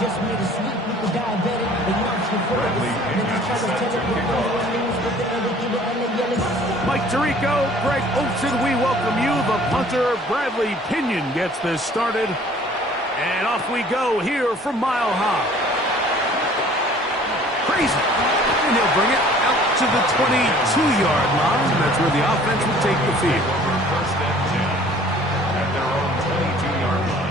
just made a sweep with the diabetic. They marched in front of the seat, then they tried to tell it with one lose, but the other get it and they yell it. Mike Tirico, Greg Olson, we welcome you. The punter, Bradley Pinion, gets this started. And off we go here from Mile High. Crazy. And he'll bring it out to the 22-yard line. That's where the offense will take the field. First and 10 at their own 22-yard line.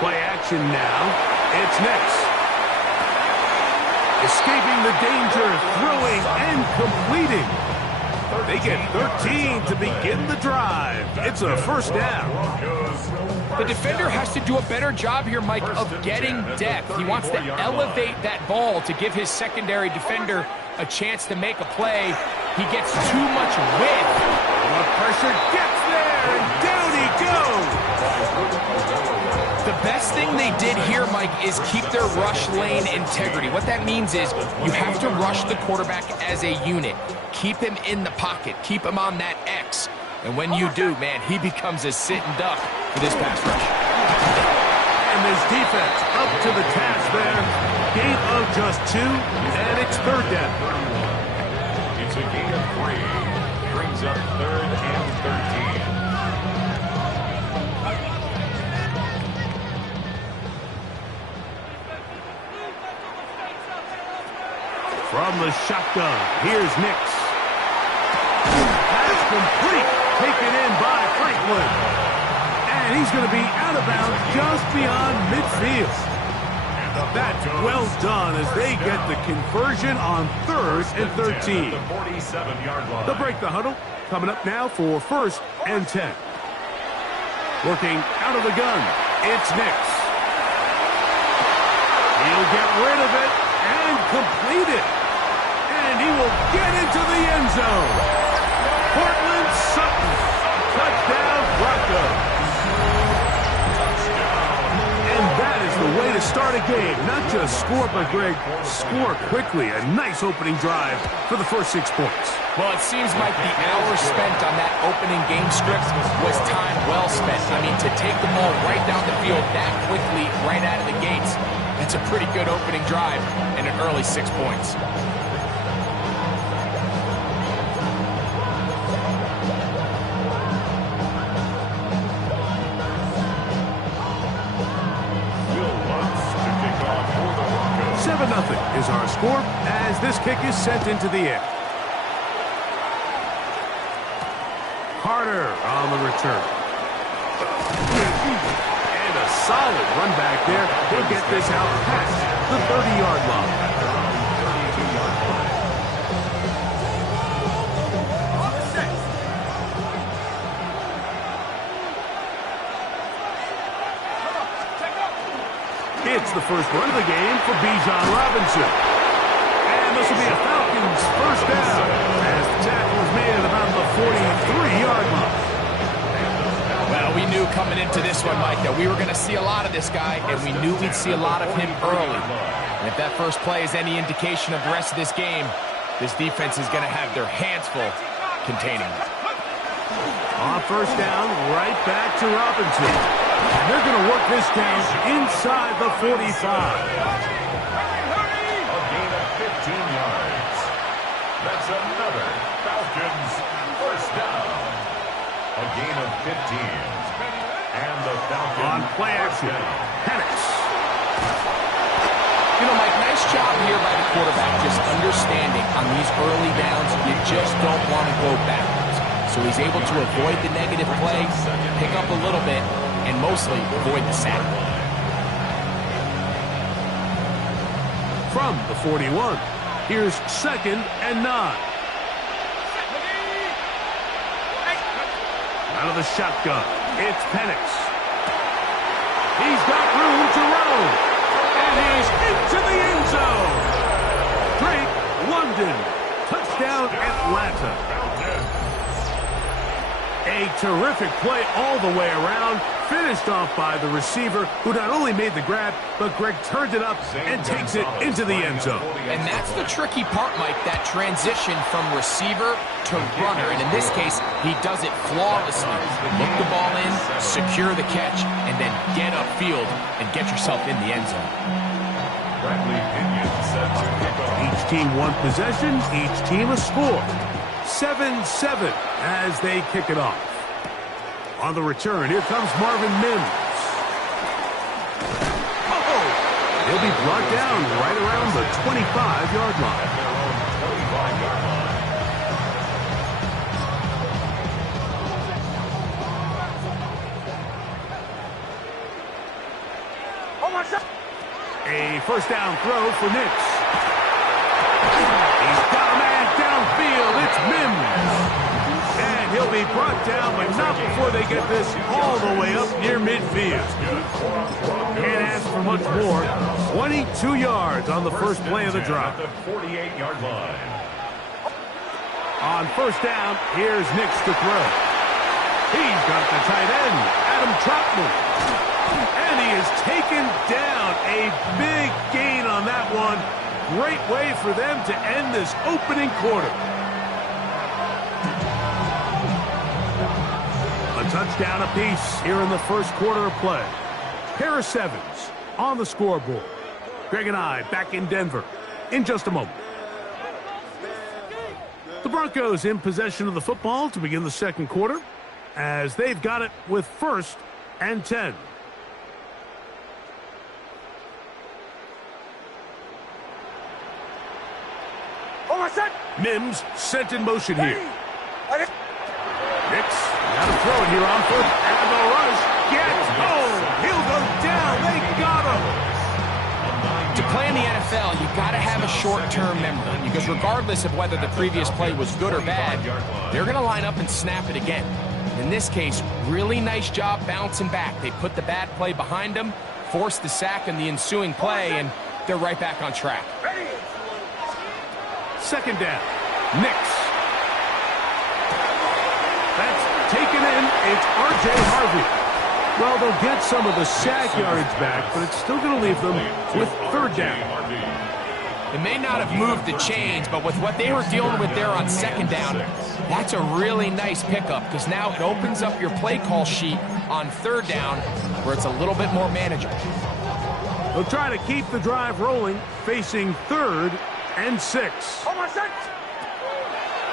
Play action now. It's next. Escaping the danger, throwing and completing. They get 13 to begin the drive. It's a first down. The defender has to do a better job here, Mike, of getting depth. He wants to elevate that ball to give his secondary defender a chance to make a play. He gets too much width. The pressure gets there, and down he goes. The best thing they did here, Mike, is keep their rush lane integrity. What that means is you have to rush the quarterback as a unit. Keep him in the pocket. Keep him on that X. And when you do, man, he becomes a sitting duck for this pass rush. And this defense up to the task there. Gain of just 2, and it's third down. It's a gain of 3. Brings up 3rd and 13. From the shotgun, here's Nix. That's complete. Taken in by Franklin. And he's going to be out of bounds just beyond midfield. That's well done as they get the conversion on 3rd and 13. They'll break the huddle. Coming up now for 1st and 10. Working out of the gun, it's Nix. He'll get rid of it and complete it. And he will get into the end zone. Portland Sutton. Touchdown, Broncos. And that is the way to start a game. Not just score, but, Greg, score quickly. A nice opening drive for the first 6 points. Well, it seems like the hour spent on that opening game script was time well spent. I mean, to take the ball right down the field that quickly, right out of the gates, that's a pretty good opening drive and an early 6 points. Nothing is our score as this kick is sent into the air. Carter on the return. And a solid run back there. He'll get this out past the 30-yard line. It's the first run of the game for Bijan Robinson. And this will be a Falcons first down as the tackle is made at about the 43-yard line. Well, we knew coming into this one, Mike, that we were going to see a lot of this guy, and we knew we'd see a lot of him early. And if that first play is any indication of the rest of this game, this defense is going to have their hands full containing him. On first down, right back to Robinson. And they're going to work this down inside the 45. A gain of 15 yards. That's another Falcons first down. A gain of 15. And the Falcons on play action. Penix. You know, Mike, nice job here by the quarterback, just understanding on these early downs, you just don't want to go backwards. So he's able to avoid the negative play, pick up a little bit, and mostly avoid the sack. From the 41, here's 2nd and 9. Out of the shotgun, it's Penix. He's got room to roam, and he's into the end zone. Drake London, touchdown Atlanta. A terrific play all the way around, finished off by the receiver, who not only made the grab, but Greg turned it up and takes it into the end zone. And that's the tricky part, Mike, that transition from receiver to runner. And in this case, he does it flawlessly. Look the ball in, secure the catch, and then get upfield and get yourself in the end zone. Each team one possession, each team a score. 7-7 as they kick it off. On the return, here comes Marvin Mims. Oh! He'll be brought down right around the 25-yard line. A first down throw for Nix. He's got a man downfield. It's Mims. And he'll be brought down, but not before they get this all the way up near midfield. Can't ask for much more. 22 yards on the first play of the drive. 48-yard line. On first down, here's Nix to throw. He's got the tight end, Adam Troutman. And he is taken down. A big gain on that one. Great way for them to end this opening quarter. A touchdown apiece here in the first quarter of play. Pair of sevens on the scoreboard. Greg and I back in Denver in just a moment. The Broncos in possession of the football to begin the second quarter as they've got it with 1st and 10. Mims sent in motion here. Nix, got to throw it here on foot. And the rush gets home. He'll go down. They got him. To play in the NFL, you got to have a short-term memory, because regardless of whether the previous play was good or bad, they're going to line up and snap it again. In this case, really nice job bouncing back. They put the bad play behind them, forced the sack in the ensuing play, and they're right back on track. Second down. Nix. That's taken in. It's R.J. Harvey. Well, they'll get some of the sack yardage back, but it's still going to leave them with 3rd down. It may not have moved the chains, but with what they were dealing with there on 2nd down, that's a really nice pickup, because now it opens up your play call sheet on 3rd down where it's a little bit more manageable. They'll try to keep the drive rolling, facing 3rd and 6.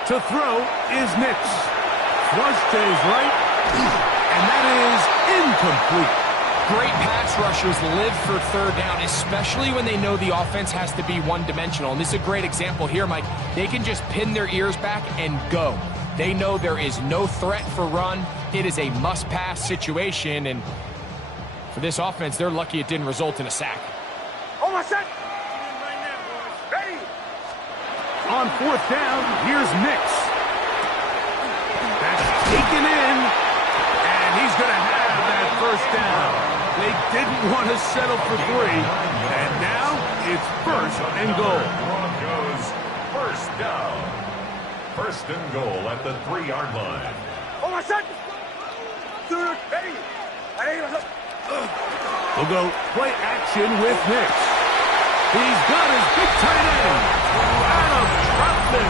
To throw is Nix. Flush to his right, and that is incomplete. Great pass rushers live for 3rd down, especially when they know the offense has to be one-dimensional. And this is a great example here, Mike. They can just pin their ears back and go. They know there is no threat for run. It is a must-pass situation, and for this offense, they're lucky it didn't result in a sack. On 4th down, here's Nix. That's taken in, and he's going to have that 1st down. They didn't want to settle for 3, and now it's 1st and goal. Broncos 1st down. 1st and goal at the 3-yard line. We'll go play action with Nix. He's got his big tight end, Adam Troutman,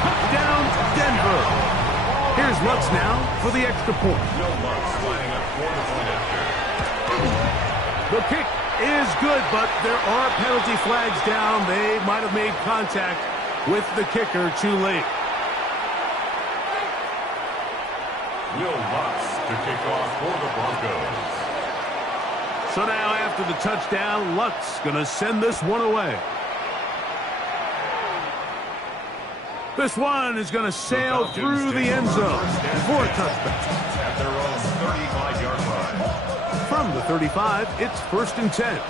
put down Denver. Here's Lutz now for the extra point. The kick is good, but there are penalty flags down. They might have made contact with the kicker too late. Will Lutz to kick off for the Broncos. So now after the touchdown, Lutz going to send this one away. This one is going to sail through the end zone for a touchback. At their own 35-yard line. From the 35, it's 1st and 10.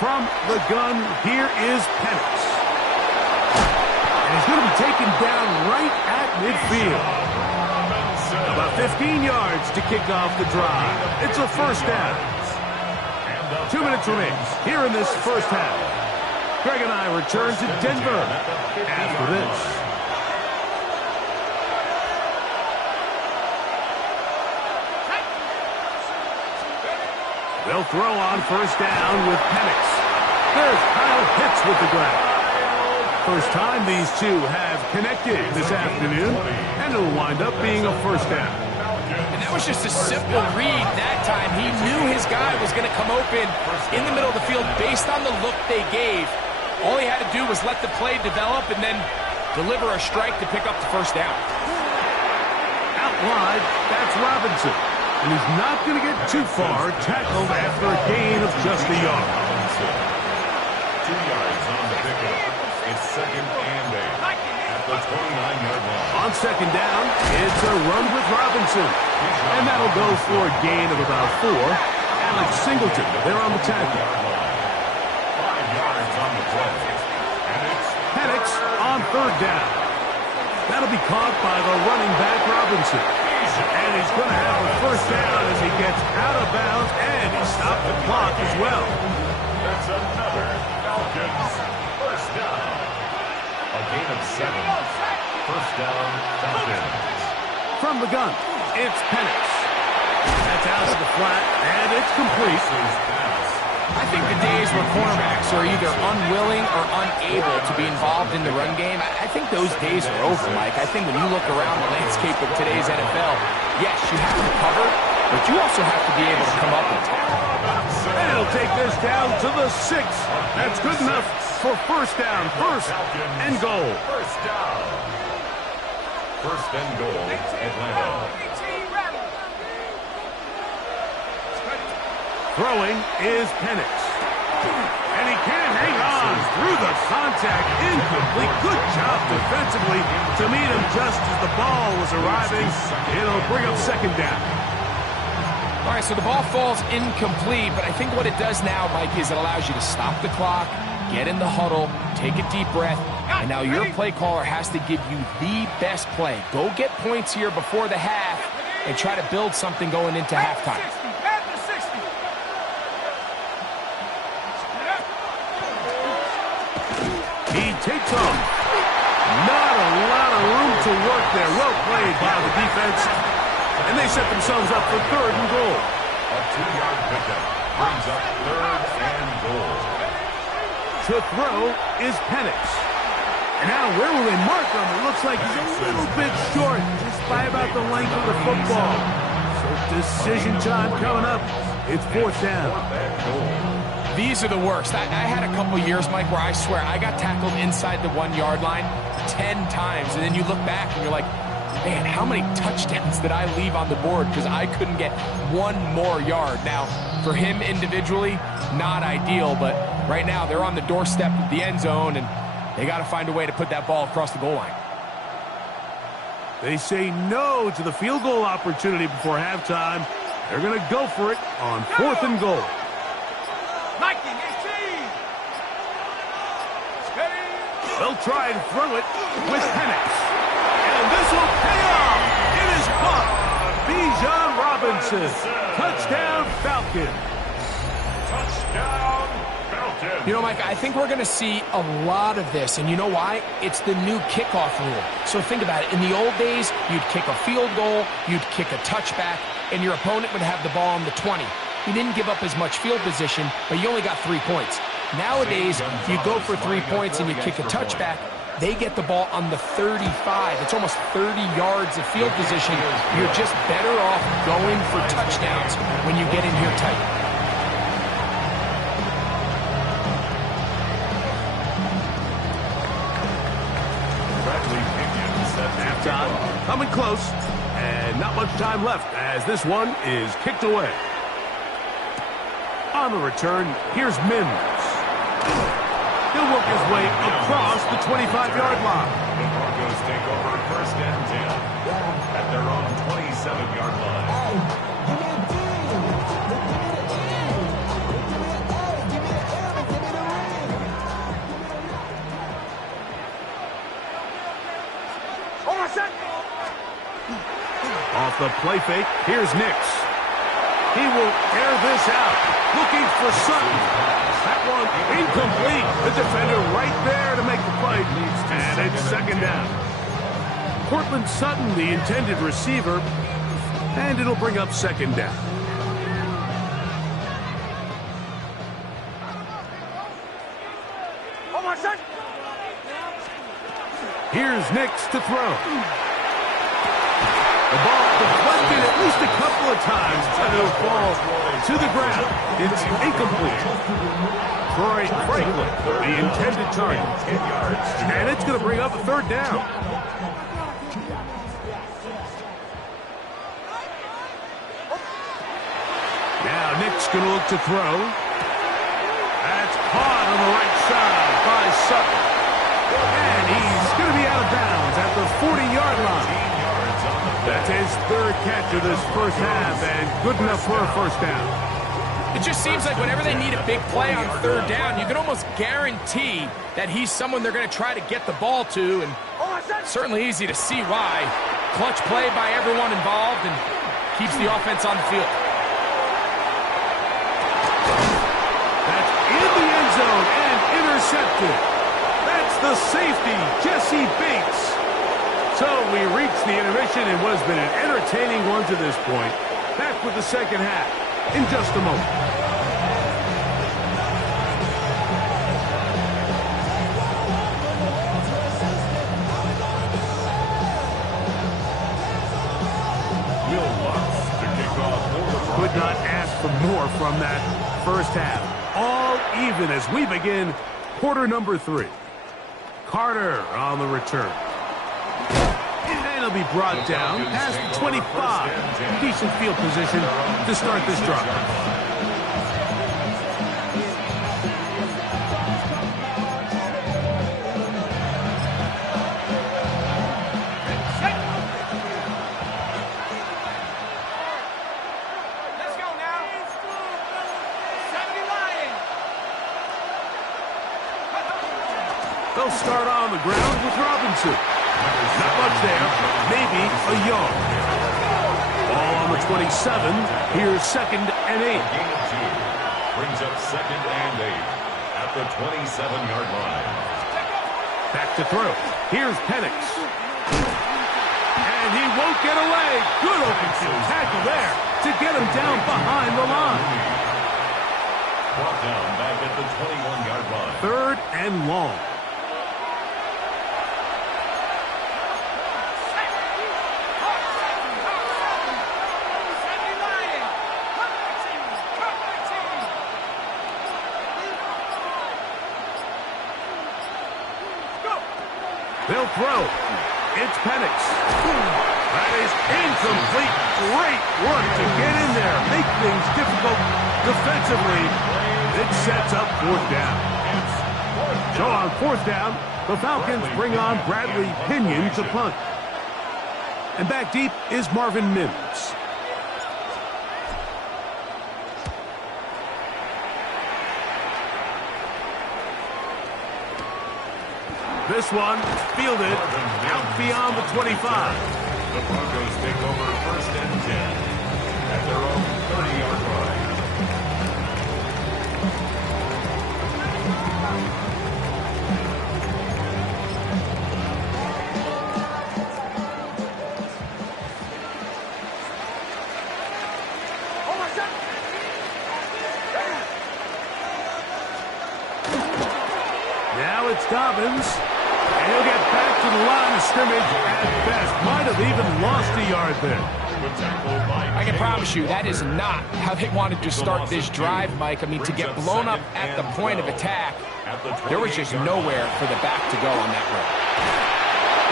From the gun, here is Penix. And he's going to be taken down right at midfield. About 15 yards to kick off the drive. It's a 1st down. 2 minutes remain here in this 1st half. Greg and I return to Denver after this. They'll throw on first down with Penix. There's Kyle Pitts with the grab. First time these two have connected this afternoon, and it'll wind up being a first down. And that was just a simple read that time. He knew his guy was going to come open in the middle of the field based on the look they gave. All he had to do was let the play develop and then deliver a strike to pick up the first down. Out wide, that's Robinson. And he's not going to get too far, tackled after a gain of just a yard. 2 yards on the pickup. It's second and 8 at the 29-yard line. On second down, it's a run with Robinson. And that'll go for a gain of about 4. Alex Singleton, they're on the tackle. 5 yards on the play. And it's Penix on third down. That'll be caught by the running back Robinson. And he's going to have a first down as he gets out of bounds, and he stopped the clock as well. That's another Falcons first down. A gain of 7. First down, Falcons. From the gun, it's Penix. That's out of the flat, and it's complete. I think the days where cornerbacks are either unwilling or unable to be involved in the run game, I think those days are over, Mike. I think when you look around the landscape of today's NFL, yes, you have to cover, but you also have to be able to come up and tackle. And he'll take this down to the 6. That's good enough for first down, first and goal. First down. First and goal, Atlanta. Throwing is Penix. And he can't hang on through the contact. Incomplete. Good job defensively to meet him just as the ball was arriving. It'll bring up second down. All right, so the ball falls incomplete, but I think what it does now, Mike, is it allows you to stop the clock, get in the huddle, take a deep breath, and now your play caller has to give you the best play. Go get points here before the half and try to build something going into halftime. He takes off. Not a lot of room to work there. Well played by the defense. And they set themselves up for third and goal. A 2-yard pickup brings up third and goal. To throw is Penix. And now where will they mark him? It looks like he's a little bit short, just by about the length of the football. So decision time coming up. It's fourth down. These are the worst. I had a couple years, Mike, where I swear I got tackled inside the 1-yard line 10 times. And then you look back and you're like, man, how many touchdowns did I leave on the board because I couldn't get one more yard? Now, for him individually, not ideal, but right now they're on the doorstep of the end zone, and they got to find a way to put that ball across the goal line. They say no to the field goal opportunity before halftime. They're going to go for it on fourth and goal. They'll try and throw it with Penix. And this will pay off. It is caught. Bijan Robinson. Touchdown, Falcons. Touchdown, Falcons. You know, Mike, I think we're going to see a lot of this. And you know why? It's the new kickoff rule. So think about it. In the old days, you'd kick a field goal, you'd kick a touchback, and your opponent would have the ball on the 20. You didn't give up as much field position, but you only got 3 points. Nowadays, you go for 3 points and you kick a touchback. They get the ball on the 35. It's almost 30 yards of field position. You're just better off going for touchdowns when you get in here tight. Halftime coming close, and not much time left as this one is kicked away. On the return, here's Mims. He'll work his way across the 25-yard line. The Broncos take over first and 10 at their own 27-yard line. Off the play fake, here's Nix. He will air this out, looking for Sutton. That one incomplete. The defender right there to make the play. And it's second down. Cortland Sutton, the intended receiver, and it'll bring up second down. Here's Nix to throw. The ball deflected at least a couple of times, but it'll fall to the ground. It's incomplete. Troy Franklin, the intended target. And it's going to bring up a third down. Now Nick's going to look to throw. That's caught on the right side by Sutton. And he's going to be out of bounds at the 40-yard line. That's his third catch of this first half, and good enough for a first down. It just seems like whenever they need a big play on third down, you can almost guarantee that he's someone they're going to try to get the ball to, and certainly easy to see why. Clutch play by everyone involved and keeps the offense on the field. That's in the end zone and intercepted. That's the safety, Jesse Bates. So we reach the intermission in what has been an entertaining one to this point. Back with the second half in just a moment. Could not ask for more from that first half. All even as we begin quarter number 3. Carter on the return. And he'll be brought down past the 25. Decent field position to start this drive. They'll start on the ground with Robinson. Not much there, maybe a yard. Ball on the 27. Here's 2nd and 8. Brings up 2nd and 8 at the 27-yard line. Back to throw. Here's Penix. And he won't get away. Good open field tackle there to get him down behind the line. Brought down back at the 21-yard line. 3rd and long. They'll throw. It's Penix. That is incomplete. Great work to get in there. Make things difficult defensively. It sets up 4th down. So on 4th down, the Falcons bring on Bradley Pinion to punt. And back deep is Marvin Mims. This one fielded out beyond the 25. The Broncos take over 1st and 10 at their own 30-yard line. Now it's Dobbins. And he'll get back to the line of scrimmage at best. Might have even lost a yard there. I can promise you that is not how they wanted to start this drive, Mike. I mean, to get blown up at the point of attack, there was just nowhere for the back to go on that run.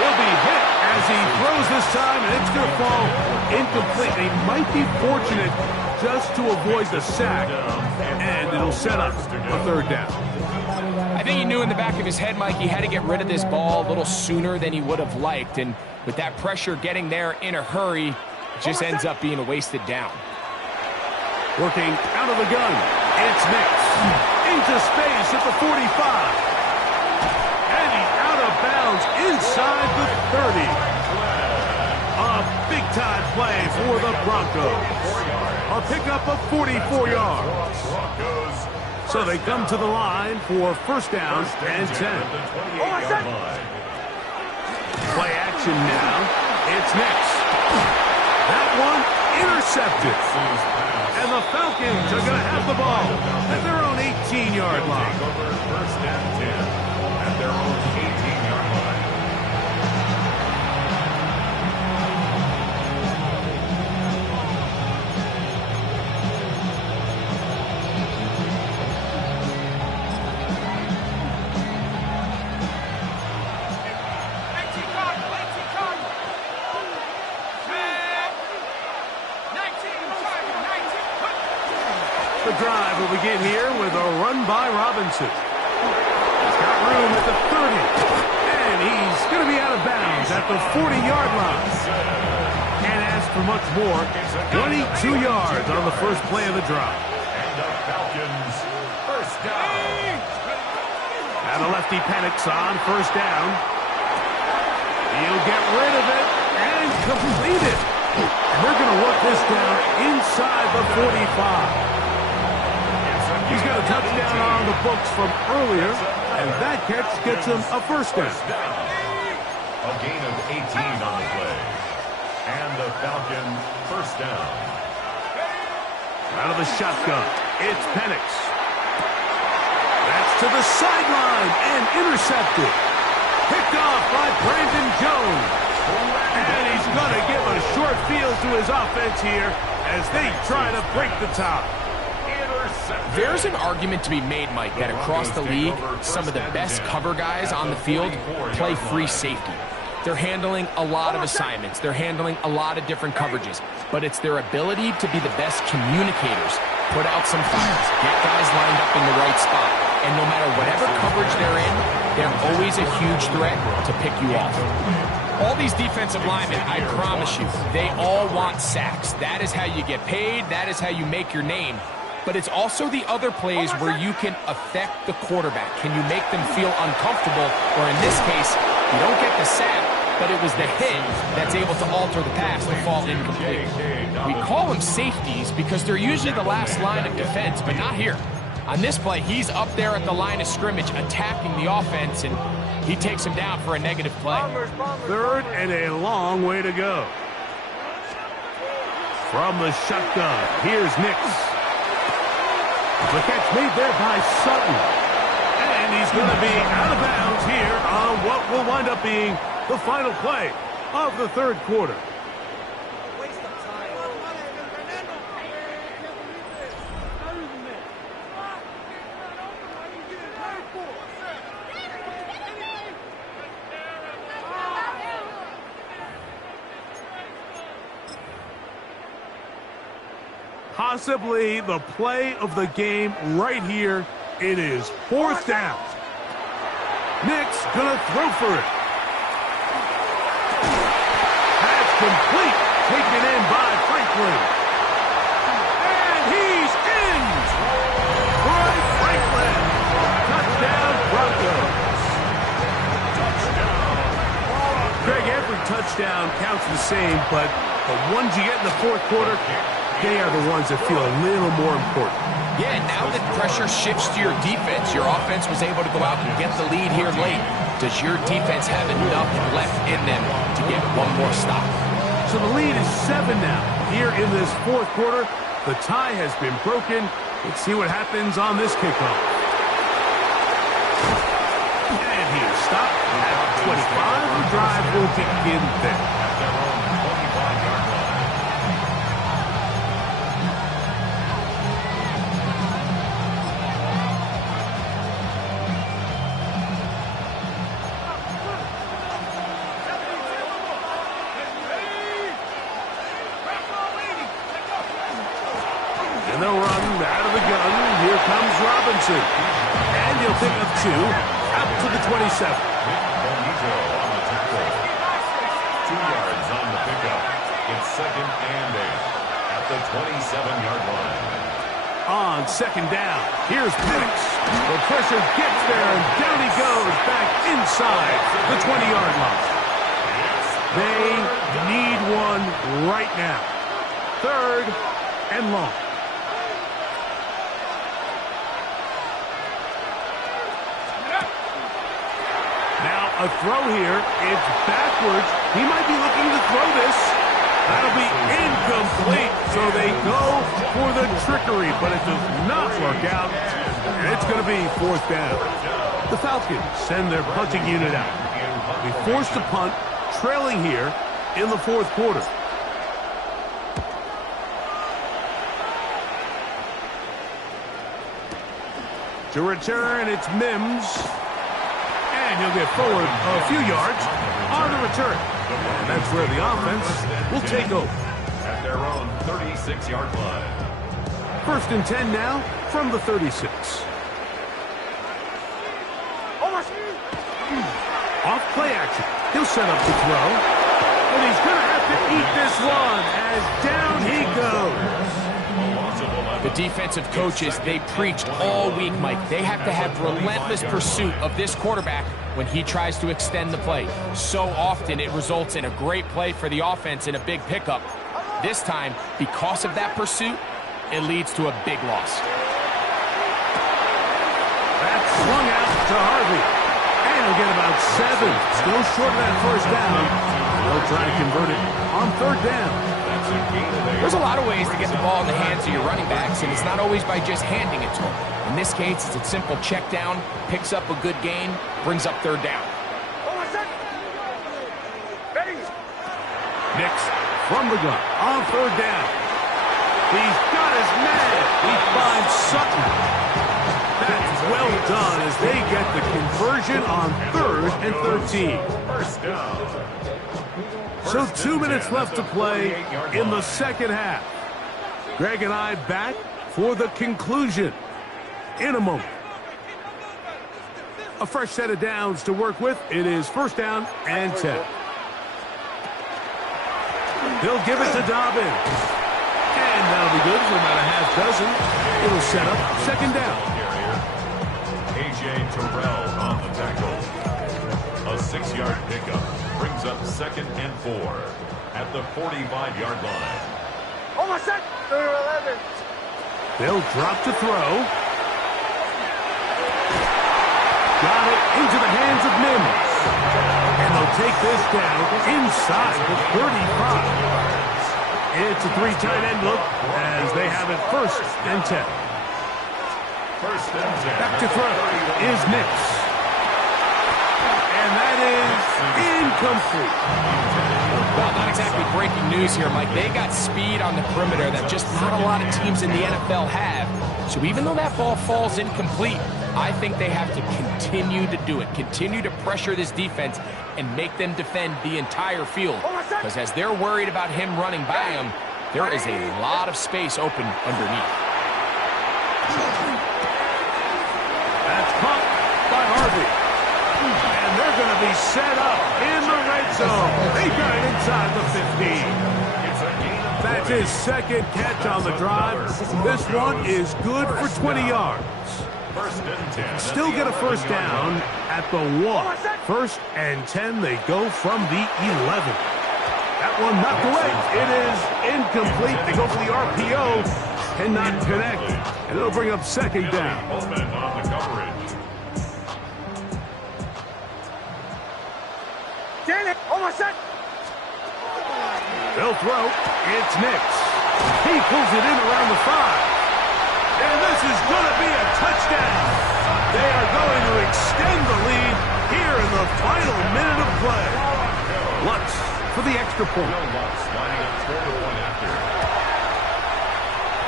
He'll be hit as he throws this time, and it's going to fall incomplete. They might be fortunate just to avoid the sack, and it'll set up a 3rd down. I think he knew in the back of his head, Mike, he had to get rid of this ball a little sooner than he would have liked. And with that pressure getting there in a hurry, it just ends up being a wasted down. Working out of the gun, it's Nix. Into space at the 45. And he's out of bounds inside the 30. A big-time play for the Broncos. A pickup of 44 yards. So they come to the line for 1st down and 10. Play action now. It's Nix. That one intercepted. And the Falcons are going to have the ball at their own 18-yard line. 1st and 10. hit here with a run by Robinson. He's got room at the 30. And he's going to be out of bounds at the 40-yard line. Can't ask for much more. 22 yards on the first play of the drive. And the Falcons first down. And the lefty Penix on first down. He'll get rid of it and complete it. And they're going to work this down inside the 45. He's got a touchdown on the books from earlier, and that catch gets him a first down. A gain of 18 on the play. And the Falcons first down. Out of the shotgun, it's Penix. That's to the sideline and intercepted. Picked off by Brandon Jones. And he's going to give a short field to his offense here as they try to break the tie. There's an argument to be made, Mike, that across the league, some of the best cover guys on the field play free safety. They're handling a lot of assignments. They're handling a lot of different coverages. But it's their ability to be the best communicators, put out some fires, get guys lined up in the right spot. And no matter whatever coverage they're in, they're always a huge threat to pick you off. All these defensive linemen, I promise you, they all want sacks. That is how you get paid. That is how you make your name. But it's also the other plays where you can affect the quarterback. Can you make them feel uncomfortable? Or in this case, you don't get the sack, but it was the hit that's able to alter the pass to fall incomplete. We call them safeties because they're usually the last line of defense, but not here. On this play, he's up there at the line of scrimmage attacking the offense, and he takes him down for a negative play. Third and a long way to go. From the shotgun, here's Nix. The catch made there by Sutton. And he's going to be out of bounds here on what will wind up being the final play of the third quarter. Possibly the play of the game right here. It is fourth down. Nick's gonna throw for it. That's complete. Taken in by Franklin. And he's in. Troy Franklin. Touchdown Broncos. Greg, every touchdown counts the same, but the ones you get in the fourth quarter, they are the ones that feel a little more important. Yeah, now that pressure shifts to your defense, your offense was able to go out and get the lead here late. Does your defense have enough left in them to get one more stop? So the lead is 7 now. Here in this fourth quarter, the tie has been broken. Let's see what happens on this kickoff. And he is stopped at 25. The drive will begin there. And they'll run out of the gun. Here comes Robinson. And he'll pick up 2 out to the 27. 2 yards on the pickup. It's 2nd and 8 at the 27-yard line. On 2nd down, here's Penix. The pressure gets there, and down he goes back inside the 20-yard line. They need one right now. 3rd and long. A throw here. It's backwards. He might be looking to throw this. That'll be incomplete. So they go for the trickery, but it does not work out. And it's going to be 4th down. The Falcons send their punting unit out. Be forced to punt, trailing here in the fourth quarter. To return, it's Mims. And he'll get forward a few yards on the return. And that's where the offense will take over. At their own 36-yard line. First and 10 now from the 36. Off play action. He'll set up the throw. And he's going to have to eat this one as down he goes. The defensive coaches, they preached all week, Mike. They have to have relentless pursuit of this quarterback when he tries to extend the play. So often it results in a great play for the offense and a big pickup. This time, because of that pursuit, it leads to a big loss. That's swung out to Harvey. And he'll get about 7. Still short of that first down. They'll try to convert it on third down. There's a lot of ways to get the ball in the hands of your running backs, and it's not always by just handing it to them. In this case, it's a simple check down, picks up a good gain, brings up third down. Nix from the gun on third down. He's got his man. He finds Sutton. That's well done as they get the conversion on 3rd and 13. First down. So 2 minutes left to play in the second half. Greg and I back for the conclusion in a moment. A fresh set of downs to work with. It is first down and 10. He'll give it to Dobbins. And that'll be good for about a half dozen. It'll set up second down. A.J. Terrell on the tackle. A 6-yard pickup brings up 2nd and 4 at the 45-yard line. Almost set. 11. They'll drop to throw. Got it into the hands of Mims. And they'll take this down inside the 35. It's a 3 tight end look as they have it first and 10. First and 10. Back to throw is Nix. And that is incomplete. Well, not exactly breaking news here, Mike. They got speed on the perimeter that just not a lot of teams in the NFL have. So even though that ball falls incomplete, I think they have to continue to do it. Continue to pressure this defense and make them defend the entire field. Because as they're worried about him running by them, there is a lot of space open underneath. That's caught by Harvey. And they're going to be set up in the red zone. They got it inside the 15. That's his second catch on the drive. This one is good for 20 yards. First and 10. Still get a first down at the 1. First and 10, they go from the 11. That one knocked away. It is incomplete. They go for the RPO. Cannot connect. And it'll bring up second down. Coleman on the coverage. Janet, almost set. They'll throw. It's Nix. He pulls it in around the 5. And this is going to be a touchdown. They are going to extend the lead here in the final minute of play. Lutz for the extra point.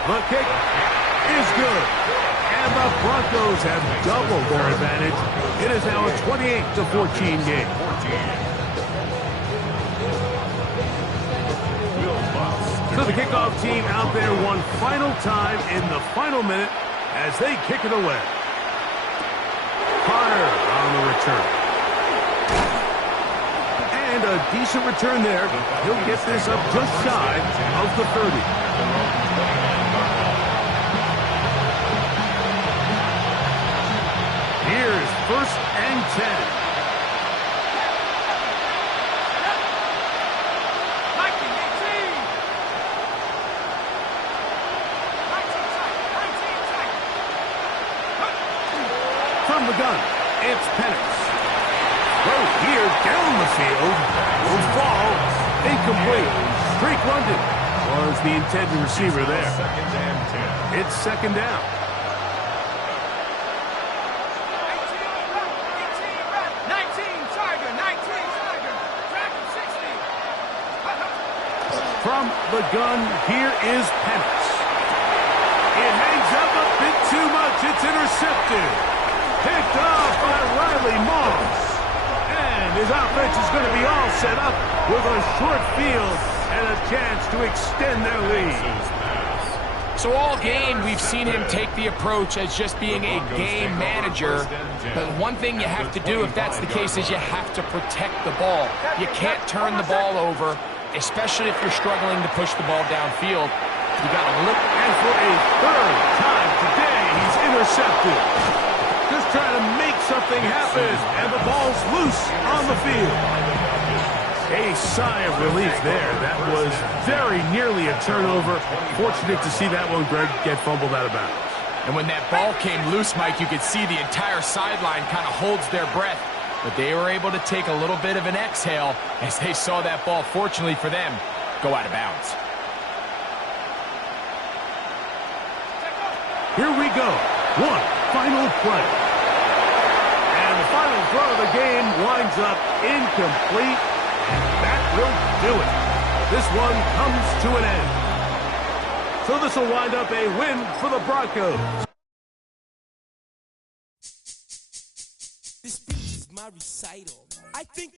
The kick is good. And the Broncos have doubled their advantage. It is now a 28-14 game. So the kickoff team out there one final time in the final minute as they kick it away. Carter on the return. And a decent return there. He'll get this up just shy of the 30. Here's first and 10. From the gun, it's Penix. Throw here down the field. Will fall. Incomplete. Drake London was the intended receiver there. Second and 10. It's second down. 19 Tiger, 19 Tiger. Track 60. From the gun, here is Penix. It hangs up a bit too much. It's intercepted. Picked off by Riley Moss. And his offense is going to be all set up with a short field and a chance to extend their lead. So all game, we've seen him take the approach as just being a game manager. But one thing you have to do, if that's the case, is you have to protect the ball. You can't turn the ball over, especially if you're struggling to push the ball downfield. You got to look. And for a third time today, he's intercepted. Just trying to make something happen, and the ball's loose on the field. A sigh of relief there. That was very nearly a turnover. Fortunate to see that one, Greg, get fumbled out of bounds. And when that ball came loose, Mike, you could see the entire sideline kind of holds their breath. But they were able to take a little bit of an exhale as they saw that ball, fortunately for them, go out of bounds. Here we go. One final play. And the final throw of the game winds up incomplete. And that will do it. This one comes to an end. So this will wind up a win for the Broncos. This speech is my recital. I think